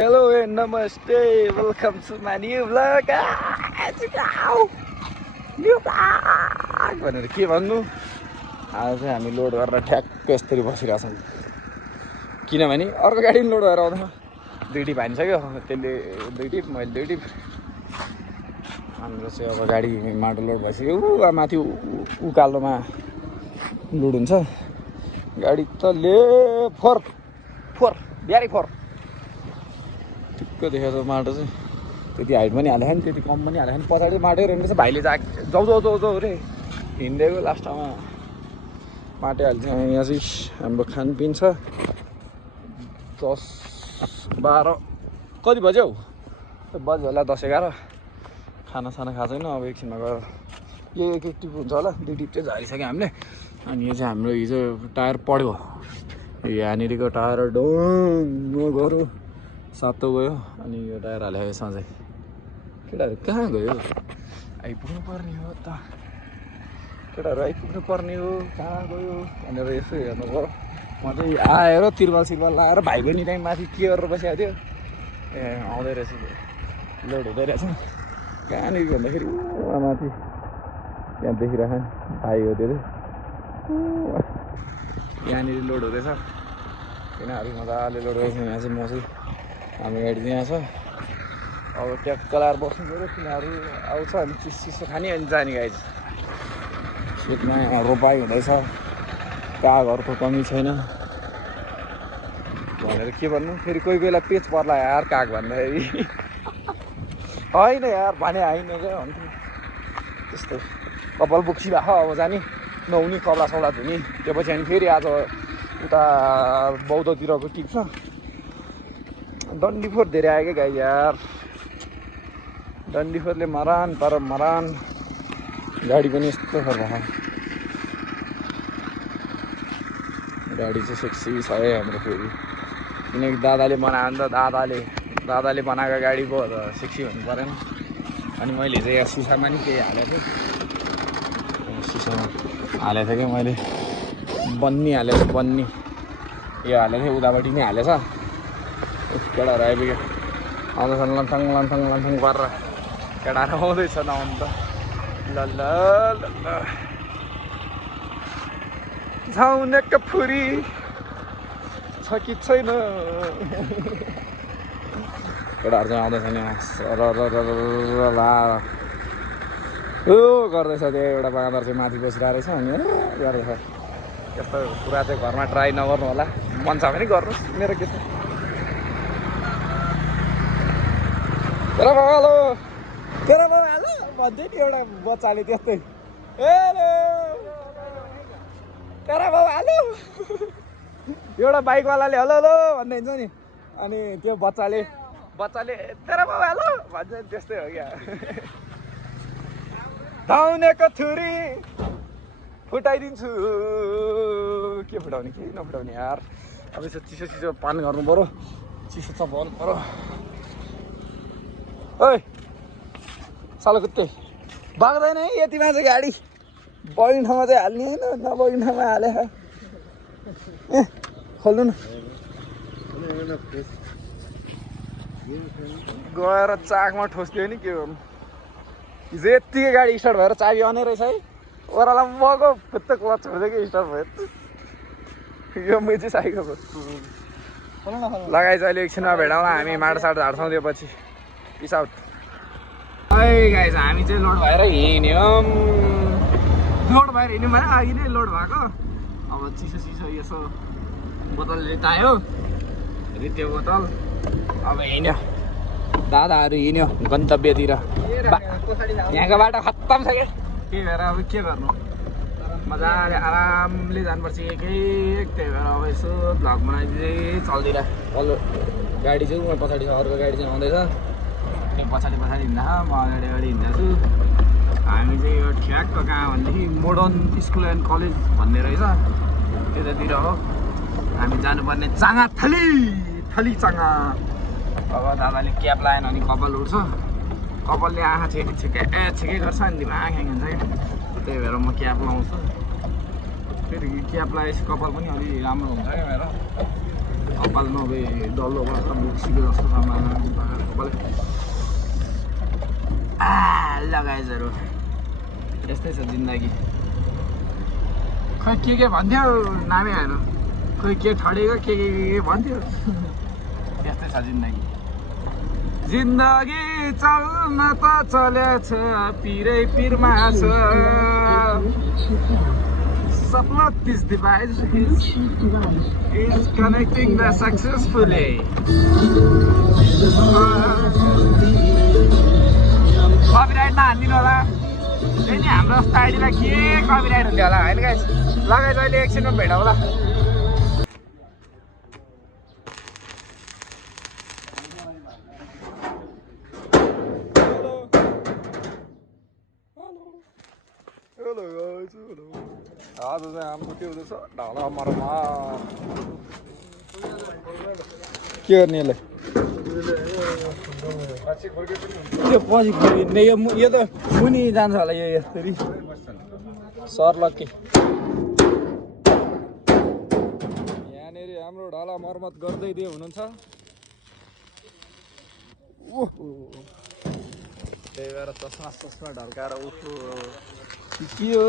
Hello and namaste. Welcome to my new vlog. New vlog भनेर के भन्नु आज चाहिँ हामी लोड गरेर ठ्याक्क यसरी बसिरहेछौँ किनभने अर्को गाडी लोड गरेर आउँदा दुई टिप हानिसक्यो त्यसले दुई टिप मैले दुई टिप हाम्रो चाहिँ अब गाडी माटो लोड भइसक्यो माथि उकालोमा लोड हुन्छ गाडी त ले फोर फोर बिहारी फोर ठिक्क देखेको माटो चाहिँ त्यति हाइट पनि हालेको नि त्यति कम पनि हालेको नि पछाडि माटै रहेछ भाइले जाऊ जाऊ जाऊ जाऊ रे हिँड्दैको लास्टमा माटै हाल्छ यहाँ चाहिँ हाम्रो खानपिन छ 10-12 कति बज्यो हौ बज्यो होला 10-11 खानासाना खाएको छैन अब एकछिनमा गएर यो एक टिप हुन्छ होला दुई टिप चाहिँ झारिसक्यो हामीले अनि यो चाहिँ हाम्रो हिजो टायर पड्यो यहाँनिरको टायर डोङ गयो सातो गयो अनि यो टायर हालेको सधैँ केटाहरू कहाँ गयो आइपुग्नु पर्ने हो त केटाहरू आइपुग्नु पर्ने हो कहाँ गयो भनेर यसो हेर्नु गयो म चाहिँ आएर तिरपाल सिरपाल लगाएर भाइ पनि त्यहीँ माथि के गरेर बसिरहेको थियो ए आउँदै रहेछ लोड हुँदै रहेछ कहाँनिर भन्दाखेरि माथि त्यहाँ देखिरहेको भाइ हो त्यो चाहिँ यहाँनिर लोड हुँदैछ तिनीहरू मजाले लोड गरेको छ यहाँ चाहिँ म चाहिँ हाम्रो गाडी चाहिँ यहाँ छ अब ट्याक्क लाएर बस्नु पऱ्यो तिनीहरू आउँछ अनि चिसो खाने अनि जाने गाडी खेतमा रोपाइ हुँदैछ कागहरूको कमी छैन भनेर के भन्नु फेरि कोही बेला पेच पर्ला यार काग भन्दाखेरि होइन यार भने होइन क्या भन्थ्यो त्यस्तो कपाल बोक्सी भएको अब जाने नहुने कपडा सौडा धुने त्यो पछि अनि फेरि आज उता बौद्धतिरको टिप्छ डन्डीफोर धेरै आयो क्या गाई यार डन्डीफोरले मरान तर मरान गाडी पनि यस्तो खालको गाडी चाहिँ सेक्सी छ है हाम्रो फेरि किनकि दादाले बनायो भने त दादाले बनाएको गाडी पो सेक्सी हुनु परेन अनि मैले चाहिँ यहाँ सिसामा नि केही हालेको थिएँ सिसामा हालेको थिएँ कि मैले बन्नी हालेको बन्नी यो हालेको थिएँ उतापट्टि नै हालेछ केटाहरू आइपुग्यो आउँदैछन् लन्थङ लन्थङ लन्थङ गरेर केटाहरू आउँदैछ नआउनु त ल ल ल झाउनेको फुरी छ कि छैन केटाहरू चाहिँ आउँदैछन् यहाँ गर्दैछ त्यो एउटा बाँदर चाहिँ माथि बसिरहेको रहेछ अनि गर्दैछ त्यस्तो कुरा चाहिँ घरमा ट्राई नगर्नु होला मन छ भने गर्नुहोस् मेरो के छ तेरा बाबा हेलो भन्थ्यो नि एउटा बच्चाले त्यस्तै हेलो तेरा बाबा हेलो एउटा बाइकवालाले हेलो हेलो भन्दै हुन्छ नि अनि त्यो बच्चाले तेरा बाबा हेलो भन्छ त्यस्तै हो क्या धाउनेको छुरी फुटाइदिन्छु के फुटाउने के नफुटाउने यार अब यसो चिसो पान गर्नु पऱ्यो चिसो चपाउनु पऱ्यो ओइ सालो कुत्ते बाग्दैन है यतिमा चाहिँ गाडी बग्ने ठाउँमा चाहिँ हाल्ने होइन नबग्ने ठाउँमा हाले खोल्नु न गएर चाकमा ठोस्दियो नि के गर्नु हिजो यत्तिकै गाडी स्टार्ट भएर चाबी आउने रहेछ है ओह्राला मको फुत्त क्लच हुँदै कि स्टार्ट भयो यो मै चाहिँ साइकल लगाइछ अहिले एकछिनमा भेटाउँला हामी माटोसाटो झार्छौँ त्यो पछि पिस आउट है गाइस हामी चाहिँ लोड भएर हिँड्यौँ लोड भएर हिँड्यौँ भने अघि नै लोड भएको अब चिसो यसो बोतल रितायो रित्यो बोतल अब हिँड्यो दादाहरू हिँड्यो गन्तव्यतिर यहाँको बाटो खत्तम छ क्या त्यही भएर अब के गर्नु मजाले आरामले जानुपर्छ एक त्यही भएर अब यसो भ्लग बनाइदिँदै चल्दिरह तल्लो गाडी चाहिँ म पछाडि छ अर्को गाडी चाहिँ आउँदैछ त्यो पछाडि हिँड्दा म अगाडि हिँड्दैछु हामी चाहिँ यो ठ्याक्क कहाँ भनेदेखि मोडर्न स्कुल एन्ड कलेज भन्ने रहेछ त्यतातिर हो हामी जानुपर्ने चाँगा थली चाँगा अब दादाले क्याप लगाएन भने कपाल उठ्छ कपालले आँखा छेकै गर्छ अनि दिमाग ह्याङ हुन्छ क्या त्यही भएर म क्याप लगाउँछु फेरि क्याप लगाएपछि कपाल पनि अलि राम्रो हुन्छ क्या मेरो कपाल नभए डल्लो गर्छ मुक्सीको जस्तो सामान कपाल लगाइजहरू यस्तै छ जिन्दगी खै के भन्थ्यो नामै आएन खोइ के ठडेको के भन्थ्यो त्यस्तै छ जिन्दगी जिन्दगी चल्न त चलेछ पिरै पिरमा छ Support this device is connecting the successfully. Copyright na हान्दिनु होला त्यही नि हाम्रो जस्तो आइडीलाई के कपिराइट हुन्थ्यो होला होइन गाइस ल गाइस अहिले एकछिनमा भेटौँला आज चाहिँ हाम्रो के हुँदैछ ढाला मरमा के गर्ने यसलाई त्यो पछि खोलिने यो त मुनि जान्छ होला यो यसरी सर्लक्के यहाँनिर हाम्रो ढाला मर्मत गर्दै दिए हुनुहुन्छ त्यही भएर चस्मा ढल्काएर उठ्नु के हो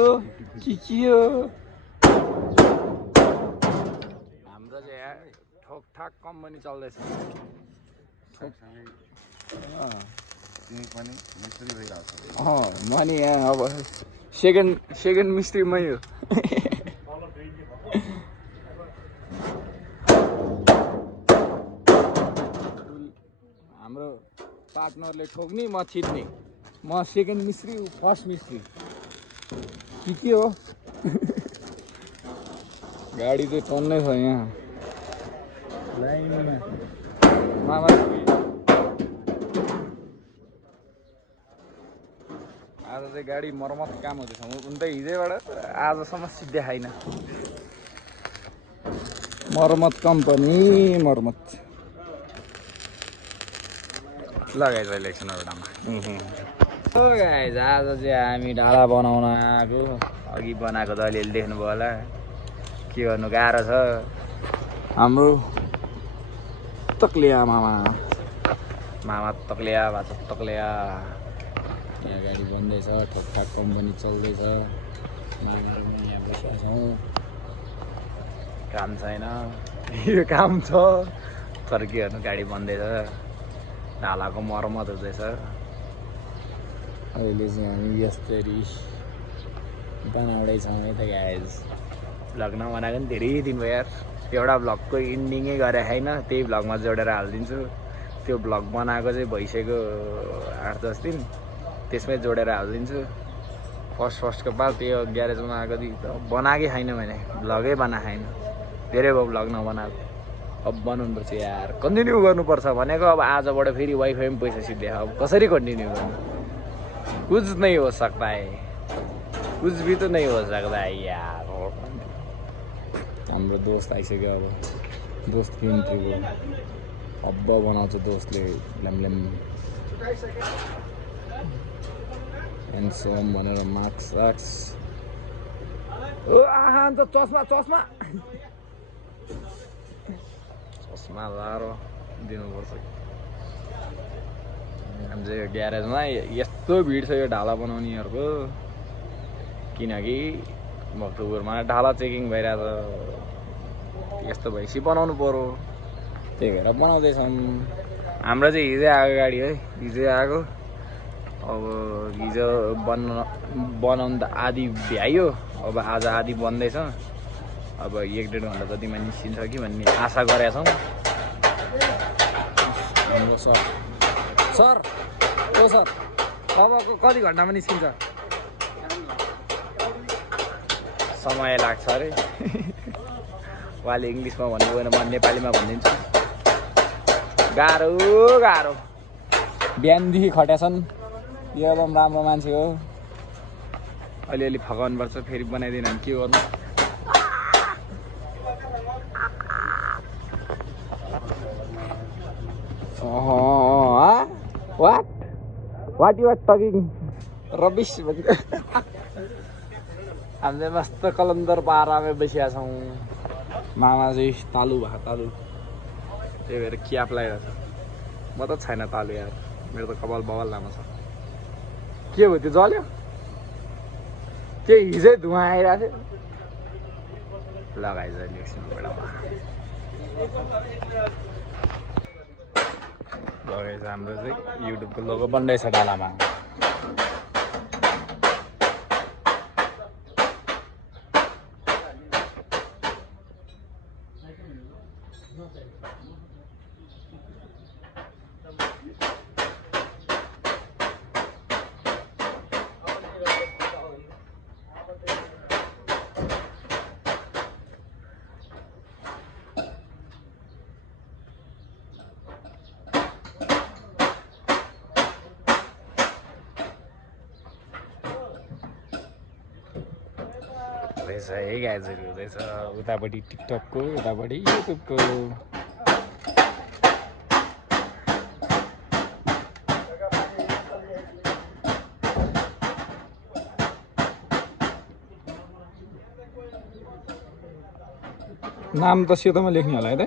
हाम्रो चाहिँ यहाँ ठोकठाक कम्पनी चल्दैछ म नि यहाँ अब सेकेन्ड मिस्त्री मै हो हाम्रो पार्टनरले ठोक्ने म छिट्ने म सेकेन्ड मिस्त्री फर्स्ट मिस्त्री के हो गाडी चाहिँ टन्नै छ यहाँ लाइनमा मामा आज चाहिँ गाडी मर्मत काम हुँदैछ म त हिजैबाट आजसम्म सिद्धे खाइन मर्मत कम्पनी मर्मत लगाइज अहिले एकछिनहरूमा गाइज आज चाहिँ हामी ढाला बनाउन आएको अघि बनाएको त अलिअलि देख्नुभयो होला के गर्नु गाह्रो छ हाम्रो तक्लिया मामा तक्लिया भाषा तक्लिया यहाँ गाडी बन्दैछ ठोकठाक कम्पनी चल्दैछ मामाहरू पनि यहाँ बसेका छौँ काम छैन यो काम छ तर के गर्नु गाडी बन्दैछ ढालाको मर्मत हुँदैछ अहिले चाहिँ हामी यसरी बनाउँदैछौँ है त गाइज भ्लग नबनाएको पनि धेरै दिन भयो यार एउटा भ्लगको इन्डिङै गरेको छैन त्यही भ्लगमा जोडेर हालिदिन्छु त्यो भ्लग बनाएको चाहिँ भइसक्यो 8-10 दिन त्यसमै जोडेर हालिदिन्छु फर्स्टको पाल त्यो ग्यारेजमा आएको बनाएकै छैन मैले भ्लगै बनाएको छैन धेरै भयो भ्लग नबनाएको अब बनाउनु पर्छ यार कन्टिन्यू गर्नुपर्छ भनेको अब आजबाट फेरि वाइफाई पनि पैसा सिद्धे अब कसरी कन्टिन्यू गर्नु कुछ नहीं हो सकता है कुछ भी तो नहीं हो सकता है यार हाम्रो दोस्त आइसक्यो अब दोस्त इन्ट्री भयो अब बनाउँछ दोस्तले ल्याम ह्यान्डसम भनेर मार्क्स ओ आहा अन्त चस्मा लाएर दिनुपर्छ हामी चाहिँ ग्यारेजमा यस्तो भिड छ यो ढाला बनाउनेहरूको किनकि भक्तपुरमा ढाला चेकिङ भइरहेको छ यस्तो भएपछि बनाउनु पर्यो त्यही भएर बनाउँदैछौँ हाम्रो चाहिँ हिजै आएको गाडी है हिजै आएको अब हिजो बनाउनु त आधी भ्याइयो अब आज आधी बन्दैछ अब 1-1.5 घन्टा जतिमा निस्किन्छ कि भन्ने आशा गरेका छौँ हाम्रो सर ओ सर अबको कति घन्टामा निस्किन्छ समय लाग्छ अरे उहाँले इङ्ग्लिसमा भन्नु गएन म नेपालीमा भनिदिन्छु गाह्रो बिहानदेखि खट्याछन् यो एकदम राम्रो मान्छे हो अलिअलि फकाउनुपर्छ फेरि बनाइदिनु भने के गर्नु What you are talking rubbish हामीले मस्त कलन्दर पारामा बसिया छौँ मामा चाहिँ तालु त्यही भएर क्याप लगाइरहेको छ म त छैन तालु यार मेरो त कपाल बवाल लामो छ के हो त्यो जल्यो त्यो हिजै धुवा आइरहेको थियो लगाइज एकछिनबाट लगाइज हाम्रो चाहिँ युट्युबको लोगो बन्दैछ डालामा हुँदैछ है गाइजहरू हुँदैछ उतापट्टि टिकटकको उतापट्टि युट्युबको नाम त सेतोमा लेख्ने होला है त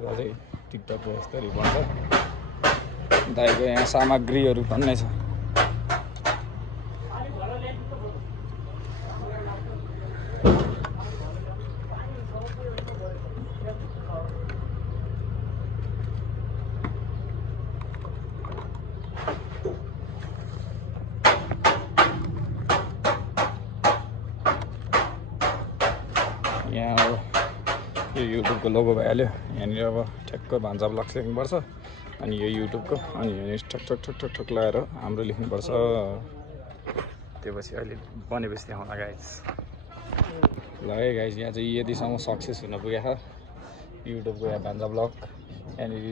चाहिँ टिकटकको यस्तरी भन्छ दाइको यहाँ सामग्रीहरू भन्ने छ यहाँ अब यो युट्युबको लोगो भइहाल्यो यहाँनिर अब ठ्याक्क भान्जा ब्लग्स लेख्नुपर्छ अनि यो युट्युबको अनि यहाँनिर ठक ठक ठक ठक ठक लगाएर हाम्रो लेख्नुपर्छ त्यो पछि अहिले बनेपछि देखाउँला गाइज ल है गाइज यहाँ चाहिँ यतिसम्म सक्सेस हुन पुगेको छ युट्युबको यहाँ भान्जा ब्लग यहाँनिर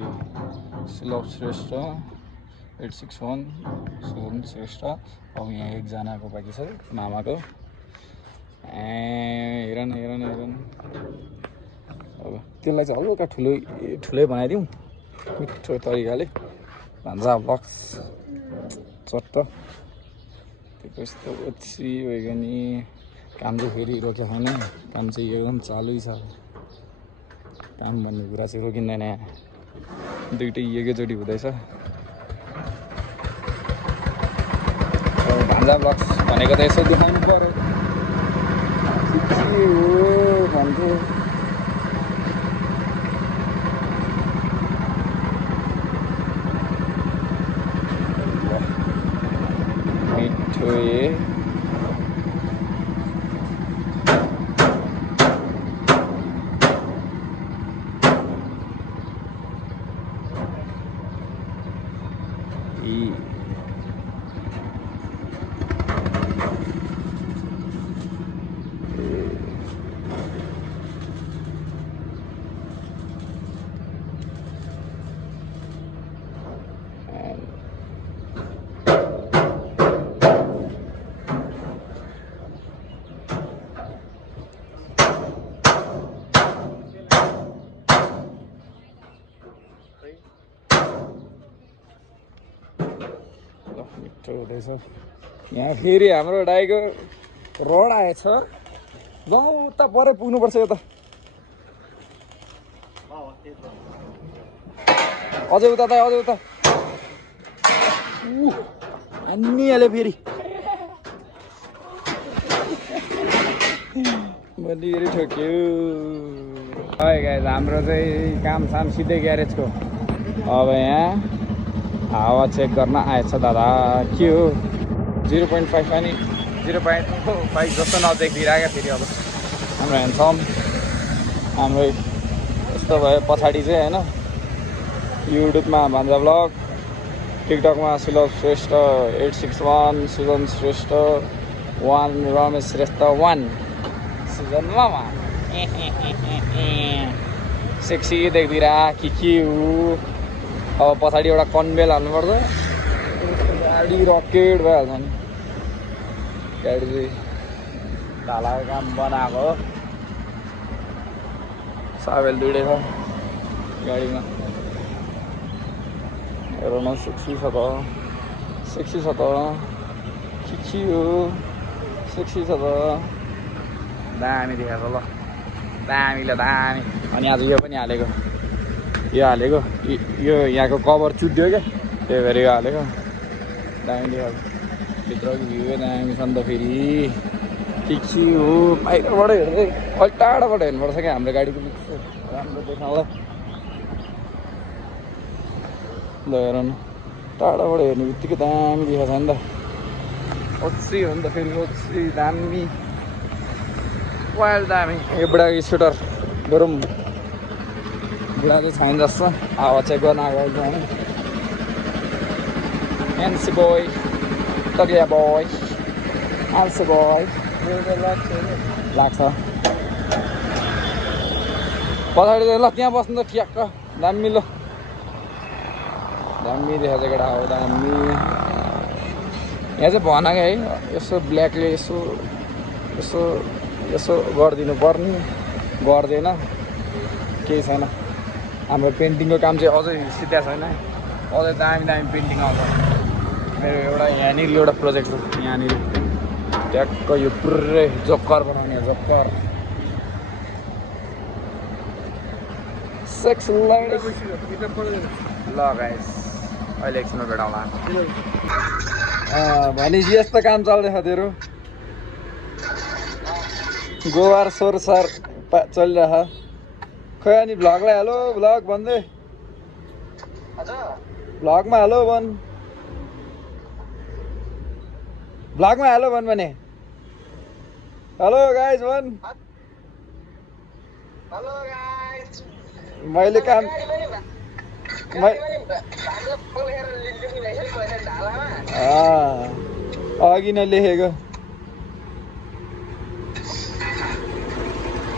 सुलभ श्रेष्ठ 861 सुगम श्रेष्ठ अब यहाँ एकजनाको बाँकी छ मामाको हेर न अब त्यसलाई चाहिँ हल्का ठुलै बनाइदिउँ मिठो तरिकाले भान्जा ब्लग्स चट्ट त्यो कस्तो ओछ्री भइगनी काम चाहिँ फेरि रोक्यो छैन काम चाहिँ एकदम चालु छ काम भन्ने कुरा चाहिँ रोकिँदैन दुइटै एकैचोटि हुँदैछ भान्जा ब्लग्स भनेको त यसो देखाउनु पर्यो के हो भन्थ्यो मिठो मिठो हुँदैछ यहाँ फेरि हाम्रो डाइको रड आएछ गाउँ उता परै पुग्नुपर्छ यो त अझै उता हानिहाल्यो फेरि बलिएर ठोक्यो है गाइस हाम्रो चाहिँ काम साम सिधै ग्यारेजको अब यहाँ हावा चेक गर्न आएछ दादा के हो 0.5 पनि 0.5 जस्तो नदेखिरहेको फेरि अब हाम्रो ह्यान्डसम हाम्रो यस्तो भयो पछाडि चाहिँ होइन युट्युबमा भान्जा ब्लग टिकटकमा सुलभ श्रेष्ठ 861 सुजन श्रेष्ठ 1 रमेश श्रेष्ठ 1 सुजन मामा सेक्सी देखिदिरहेको के हो अब पछाडि एउटा कन्भेल हाल्नुपर्छ गाडी रकेट भइहाल्छ नि गाडी चाहिँ ढालाको काम बनाएको हो साबेल दुइटै छ गाडीमा हेर न सेक्सी छ त खिची हो सेक्सी छ त दामी देखाएको ल दामी अनि आज यो पनि हालेको यो यहाँको कभर चुट्यो क्या त्यही भएर यो हालेको दामी देखाएको भित्रको भ्यू दामी छ नि त फेरि ठिक छु हो बाहिरबाट हेर्दै अलिक टाढाबाट हेर्नुपर्छ क्या हाम्रो गाडीको राम्रो देखाउँला ल हेर न टाढाबाट हेर्ने बित्तिकै दामी देखाएको छ नि त ओछ्री हो नि त फेरि ओछ्री दामी वाइल्ड दामी यो बुढाको स्कुटर गरौँ बुढा चाहिँ छैन जस्तो हावा चेक गर्न आएको हामी एनसी बोय तगिया बोय आल्सो बोय लाग्छ पछाडि ल त्यहाँ बस्नु त ठ्याक्क दामी ल दामी देखाएको छ केटा हो दामी यहाँ चाहिँ भनेको है यसो ब्ल्याकले यसो गरिदिनु पर्ने गर्दैन केही छैन हाम्रो पेन्टिङको काम चाहिँ अझै सिद्धा छैन अझै दामी पेन्टिङ आउँछ मेरो एउटा यहाँनिर एउटा प्रोजेक्ट छ यहाँनिर ट्याक्क यो पुरै जक्कर बनाउने जक्कर सेक्स ल गाइस अहिले एकछिनमा भेटाउँला भनेपछि यस्तो काम चल्दैछ तेरो गोवार सोर सर चलिरह खै अनि भ्लगलाई हेलो भ्लग भन्दै भ्लगमा हेलो भन् भ्लगमा हेलो भन् भने हेलो गाइज भन् मैले काम अघि नै लेखेको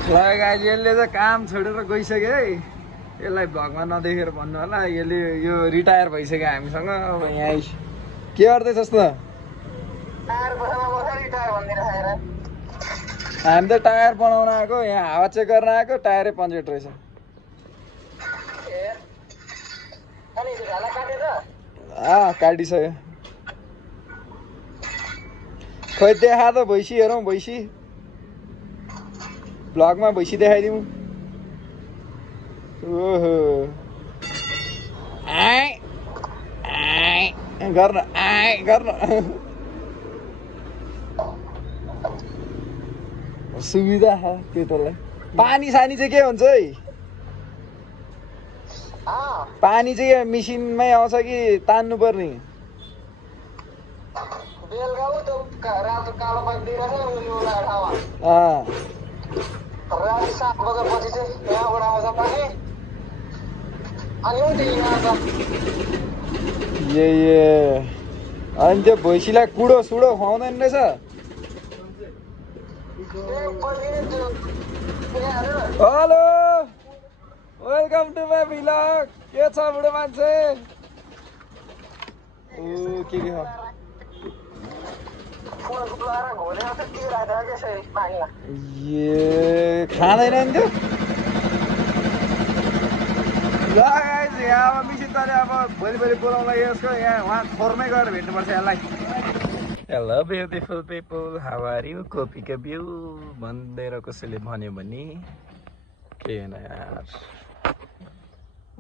ल गाइज यसले चाहिँ काम छोडेर गइसक्यो है यसलाई भ्लगमा नदेखेर भन्नु होला यसले यो रिटायर भइसक्यो हामीसँग अब यहाँ के गर्दैछस् त हामी त टायर बनाउन आएको यहाँ हावा चेक गर्न आएको टायरै पञ्चेट रहेछ काटिसक्यो खोइ देखा त भैँसी हेरौँ भैँसी भ्लगमा भैँसी देखाइदिउँ ओहो गर्न सुविधा छ पेट्रोललाई पानी सानी चाहिँ के हुन्छ है पानी चाहिँ मिसिनमै आउँछ कि तान्नु पर्ने अनि त्यो भैँसीलाई कुडो सुडो खुवाउँदैन रहेछ hello welcome to my vlog के छ बुढो मान्छे के खाँदैन नि त्यो ल यहाँ अब मिसिन तले अब भोलि बोलाउँला यसको यहाँ उहाँ खोरमै गएर भेट्नुपर्छ यसलाई hello beautiful people how are you कपीको भ्यू भन्दै कसैले भन्यो भने के होइन यार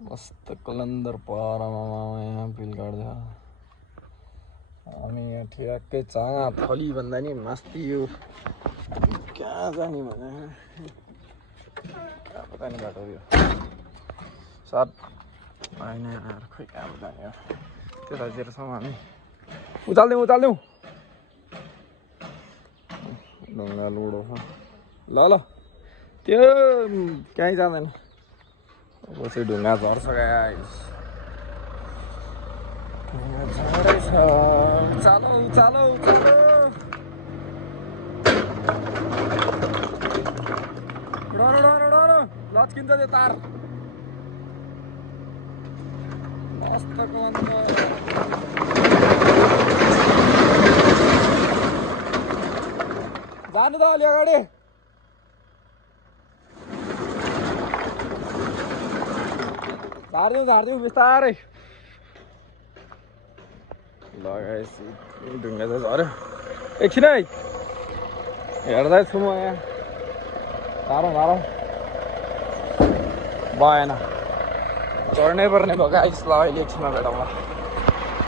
मस्त कलन्दर पारामा यहाँ बिल गर्छ हामी यहाँ ठ्याक्कै चाँगा थली भन्दा नि मास्ति यो कहाँ जाने भने कहाँ पो जाने बाटो यो सट होइन यार खोइ कहाँ पो जाने हो त्यतातिर छौँ हामी उचाल्दिउँ ढुङ्गा लुडो छ ल त्यो कहीँ जाँदैन पछि ढुङ्गा झर्छ गाइस ढुङ्गा झरेछ चालौ डर लच्किन्छ त्यो तार मस्त जानु त अलि अगाडि झारिदिउँ बिस्तारै लगाएपछि ढुङ्गा चाहिँ झऱ्यो एकछिन है हेर्दै छु म यहाँ झारौँ भएन चढ्नै पर्ने भयो गाइस ल अहिले एकछिनमा भेटौँला